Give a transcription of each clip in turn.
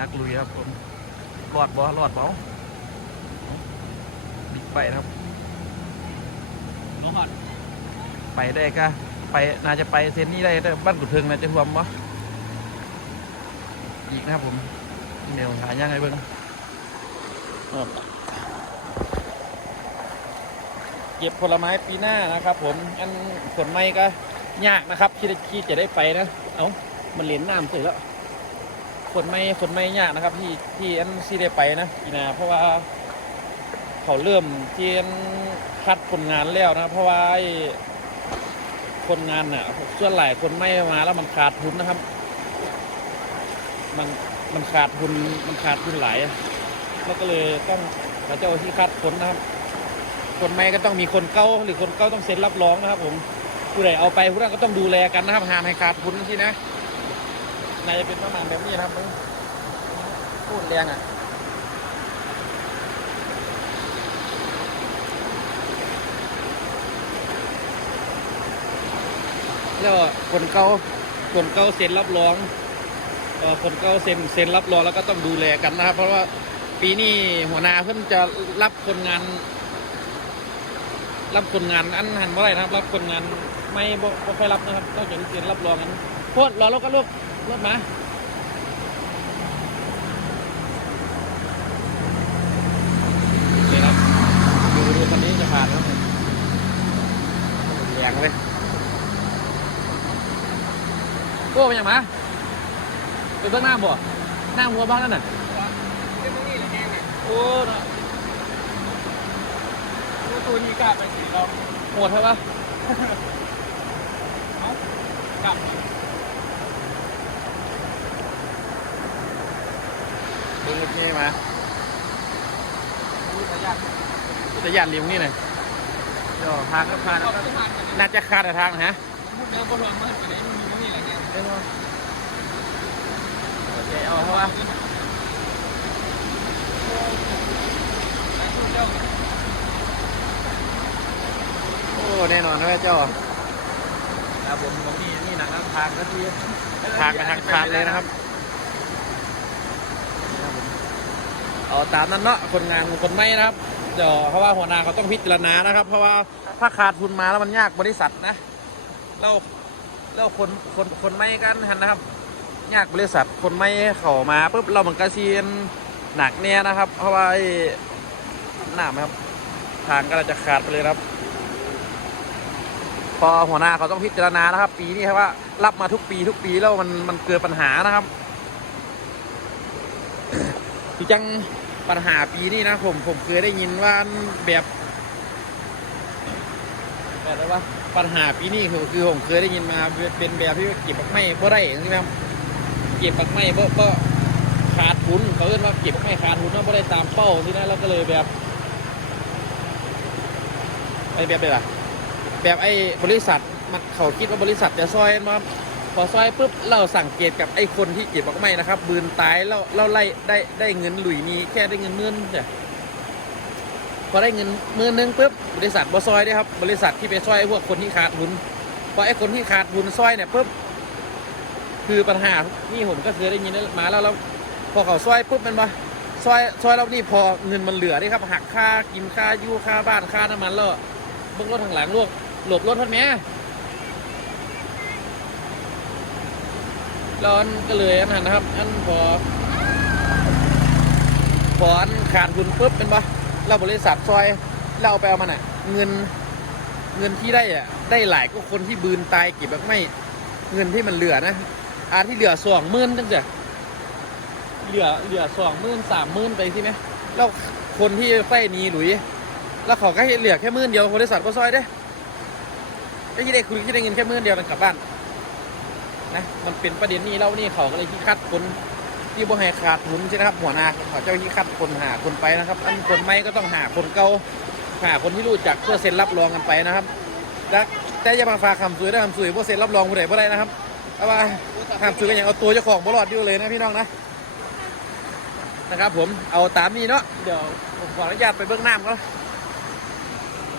นักลุยครับผมรอดบ่รอดเปล่าบิ๊กไปนะครับน้องหอดไปได้ก็ไปน่าจะไปเส้นนี้ได้แต่บ้านกุดเทิงน่าจะรวมบ่อีกนะครับผมเดี๋ยวหาย่างไงเบิ่งครับเก็บผลไม้ปีหน้านะครับ ผมอันผลไม้ก็ยากนะครับที่ที่จะได้ไปนะ เอ้ามันเหรียญน้ำเสร็จแล้ว ผลไม้ผลไม้ยากนะครับ ที่ที่อันที่ได้ไปนะปีนาเพราะว่าเขาเริ่มที่อันคัดคนงานแล้วนะ เพราะว่าคนงานน่ะส่วนหลายคนไม่มาแล้วมันขาดทุนนะครับ มันมันขาดทุนมันขาดทุนหลายแล้วก็เลยต้องพระเจ้าที่คัดคนนะครับ คนไม่ก็ต้องมีคนเก้าหรือคนเก้าต้องเซ็นรับรองนะครับ ผมผู้ใดเอาไปผู้นั้นก็ต้องดูแลกันนะครับห้ามให้ขาดทุนที่นะ ในเป็นประมาณแบบนี้ครับพูดแรงอะแล้วคนเก่าคนเก่าเซ็นรับรองคนเก่าเซ็นเซ็นรับรองแล้วก็ต้องดูแลกันนะครับ เพราะว่าปีนี้หัวหน้าเพิ่นจะรับคนงาน รับคนงานอันหันเมื่อไรนะครับ รับคนงานไม่บ่บ่ค่อยรับนะครับต้องจากที่เซ็นรับรองกันโคตรรอแล้วก็ลูก รถมานี่ครับดูดูคันนี้จะผ่านแล้วแรงเลยโก้เป็นยังมาไปเบื้องหน้าบ่หน้าหัวบ้างนั่นน่ะเป็นนี่แหละแห้งเนี่ยโอ้เนาะดูตัวนี้กล้าไปสีเราโหดใช่ปะเอ้ากลับ เบื้อ งรถนี่มาดูระยะจะยันเลี้ยงนี่หน่อยเดี๋ยวทางก็ผ่านก็ประมาณกันน่าจะขาดแต่ทางนะฮะพูดเดิมบนหลังมาที่ไหนมันมีนี่แหละเนี่ยเดี๋ยวโอเคเอาเพราะว่าสู้เจ้าโอ้แน่นอนนะแม่เจ้าครับผมตรงนี้นี่หนังทางก็ที่ทางไปทางคานเลยนะครับนี่ครับผม เอาตามนั้นเนาะคนงานคนไม่นะครับเดี๋ยวเพราะว่าหัวหน้าเขาต้องพิจารณานะครับ เพราะว่าถ้าขาดทุนมาแล้วมันยากบริษัทนะแล้วแล้วคนคนคนไม่กันนะครับ ยากบริษัทคนไม่เข้ามาปุ๊บเราเหมันกระเซียนหนักเนี่ยนะครับ เพราะว่าไอ้หน้าครับ ทางก็จะขาดไปเลยครับ พอหัวหน้าเขาต้องพิจารณานะครับ ปีนี้ครับว่า รับมาทุกปีทุกปีแล้วมันมันเกิดปัญหานะครับ ที่จังปัญหาปีนี้นะผมผมเคยได้ยินว่าแบบแบบอะไรวะปัญหาปีนี้คือคือผมเคยได้ยินมาเป็นแบบที่เก็บปักไม้บ่ได้ใช่ไหมครับเก็บปักไม้บ่บ่ขาดทุนเขาเรียกว่าเก็บปักไม้ขาดทุนว่าบ่ได้ตามเป้าที่นั่นแล้วก็เลยแบบไอ้แบบเลยล่ะแบบไอ้บริษัทมันเขาคิดว่าบริษัทจะซอยมา พอซอยปุ๊บเราสังเกตกับไอ้คนที่เก็บออกไม่นะครับบืนตายแล้วเราไล่ได้ได้เงินหลุยมีแค่ได้เงินหมื่นเนี่ยพอได้เงินหมื่นหนึงปุ๊บบริษัทบอซอยด้วยครับ บริษัทที่ไปซอยไอ้พวกคนที่ขาดทุนพอไอ้คนที่ขาดทุนซอยเนี่ยปุ๊บคือปัญหานี่ผมก็เคยได้ยินมาแล้วแล้วพอเขาซอยปุ๊บมันมาซอยซอยแล้วนี่พอเงินมันเหลือนี่ครับหักค่ากินค่ายู่ค่าบ้านค่าน้ำมันแล้วเบิ้งรถทางหลังลูกหลบรถท่านแม่ ร้อนก็เลยอันนั้นนะครับ อันพอพออันขาดทุนปุ๊บเป็นปะเราบริษัทซอยเราเอาไปเอามันอะ เงินเงินที่ได้อะ ได้หลายก็คนที่บืนตายเก็บแบบไม่ เงินที่มันเหลือนะอาที่เหลือสองหมื่นตั้งแต่เหลือเหลือสองหมื่นสามหมื่นไปใช่ไหมแล้วคนที่ไฟหนีหลุย แล้วเขาก็เหลือแค่หมื่นเดียวบริษัทก็ซอยได้ก็ที่ได้คุณที่ได้เงินแค่หมื่นเดียวมันกลับบ้าน นะมันเป็นประเด็นนี้เล่านี่เขาก็เลยที่คัดคนที่บ่ให้ขาดทุนใช่ไหมครับหัวหน้าเขาเจ้าที่คัดคนหาคนไปนะครับอันคนไม่ก็ต้องหาคนเก่าหาคนที่รู้จักเพื่อเซ็นรับรองกันไปนะครับแล้วแต่อย่ามาฝากคำสวยได้คำสวยเพราะเซ็นรับรองผู้ใดบ่ได้นะครับแต่ว่าคำสวยก็ยังเอาตัวเจ้าของบ่รอดอยู่เลยนะพี่น้องนะนะครับผมเอาตามนี้เนาะเดี๋ยวผมขออนุญาตไปเบื้องน้ำก็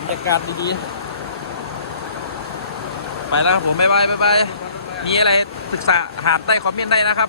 บรรยากาศดีๆไปแล้วครับผมบ๊ายบายบ๊ายบาย มีอะไรศึกษาหาใต้คอมเมนต์ได้นะครับ